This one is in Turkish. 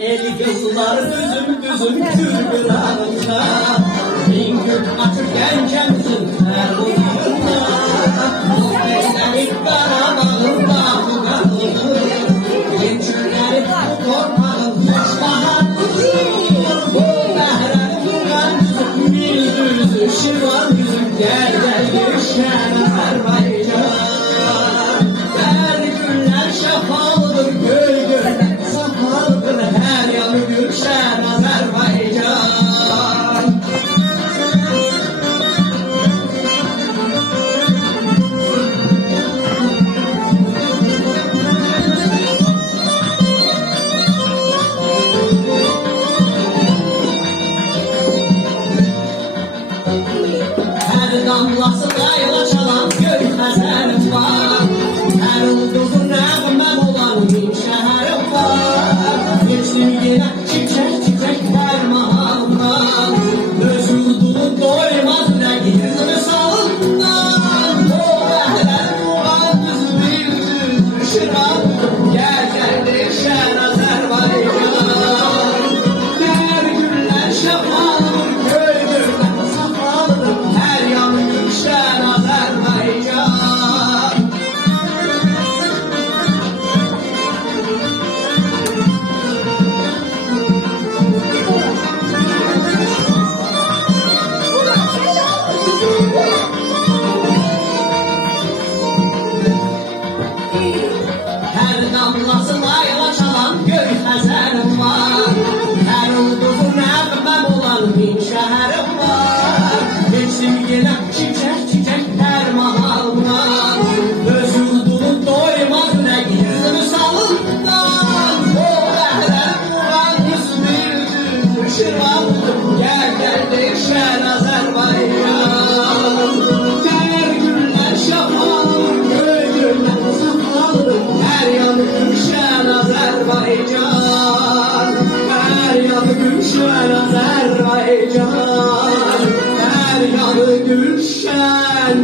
El yıllar düzüm düzüm Türk ağında, bin gün açırken kendin her oyunda. Muhteşemlik Karabağ'ında bu kanlı, gençleri korkmalı hoş bahar. Bu behrenin kancık bir düzü şivan yüzüm gel gel gülşen Azerbaycan. Her günler şafalıdır göl göller safalıdır her yanı gülşen Azerbaycan. Her damlası yayla çalan göl eserim var. Her ulduzun nəğməm olan bir şəhərim var. Geçtim yine çiçek çiçek her mahaldan, öz yurdunu doymaz ne gizli salından. O əhlər muğan düz bir düz şıran, gel gel değişen Azerbaycan. Her günler şafalıdır köy göllər safalıdır her yanı gülşen Azerbaycan. Her damlası layla çalan göl eserim var. Her ulduzun nəğməm olan bir şəhərim var. Geçtim yine çiçek çiçek her mahaldan, öz yurdunu doymaz ne gizli salından. O əhlər muğan yüz bir düz şırvandır, gel gel değişen Azerbaycan. Her günler şafalıdır göl göller safalıdır her yanı gülşen Azerbaycan. Her yanı gülşen Azerbaycan. Her yanı gülşen